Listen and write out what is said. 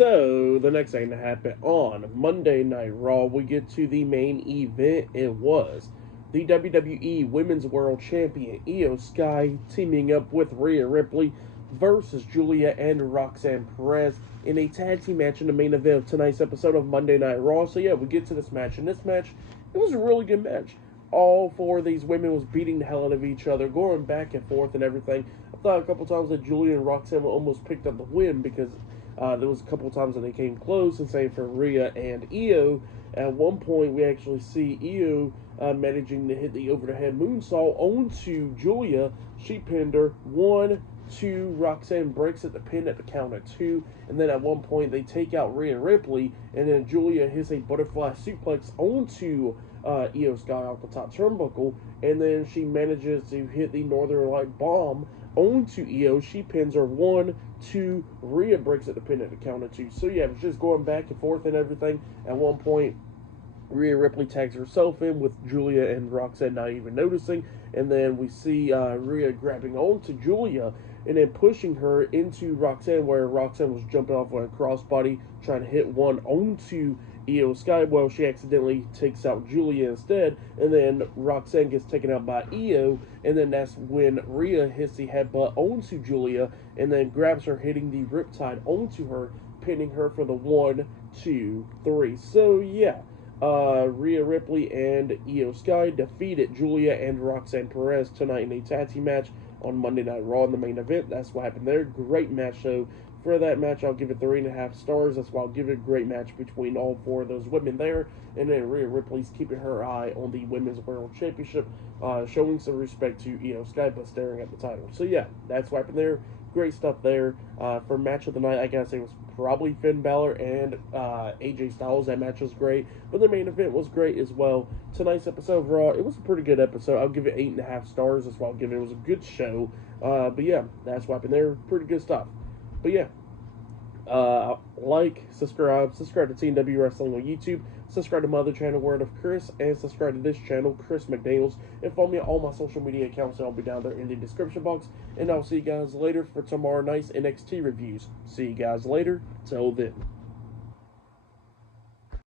So, the next thing that happened on Monday Night Raw, we get to the main event. It was the WWE Women's World Champion Io Sky teaming up with Rhea Ripley versus Giulia and Roxanne Perez in a tag team match in the main event of tonight's episode of Monday Night Raw. So, yeah, we get to this match. And this match, it was a really good match. All four of these women was beating the hell out of each other, going back and forth and everything. I thought a couple times that Giulia and Roxanne almost picked up the win because there was a couple of times that they came close, and same for Rhea and Io. At one point, we actually see Io managing to hit the over-the-head moonsault onto Giulia. She pinned her. 1, 2, Roxanne breaks at the pin at the count of 2, and then at one point they take out Rhea Ripley, and then Giulia hits a butterfly suplex onto Io Sky off the top turnbuckle, and then she manages to hit the Northern Light bomb onto Io. She pins her. 1, 2, Rhea breaks at the pin at the count of 2. So yeah, it was just going back and forth and everything. At one point, Rhea Ripley tags herself in with Giulia and Roxanne not even noticing, and then we see Rhea grabbing onto Giulia and then pushing her into Roxanne, where Roxanne was jumping off on a crossbody trying to hit one onto Io Sky. Well, she accidentally takes out Giulia instead, and then Roxanne gets taken out by Io, and then that's when Rhea hits the headbutt onto Giulia and then grabs her, hitting the riptide onto her, pinning her for the 1, 2, 3. So yeah, Rhea Ripley and Io Sky defeated Giulia and Roxanne Perez tonight in a tag team match on Monday Night Raw in the main event. That's what happened there. Great match. So for that match, I'll give it 3.5 stars. That's why I'll give it a great match between all four of those women there. And then Rhea Ripley's keeping her eye on the Women's World Championship, showing some respect to Io Sky, but staring at the title. So yeah, that's what happened there. Great stuff there. For match of the night, I gotta say it was probably Finn Balor and AJ Styles. That match was great, but the main event was great as well. Tonight's episode of Raw, it was a pretty good episode. I'll give it 8.5 stars. That's why I'll give it. It was a good show. But yeah, that's what happened there. Pretty good stuff. But yeah, like, subscribe to TNW Wrestling on YouTube, subscribe to my other channel, Word of Chris, and subscribe to this channel, Chris McDaniels, and follow me on all my social media accounts, and I'll be down there in the description box, and I'll see you guys later for tomorrow night's NXT reviews. See you guys later. Till then.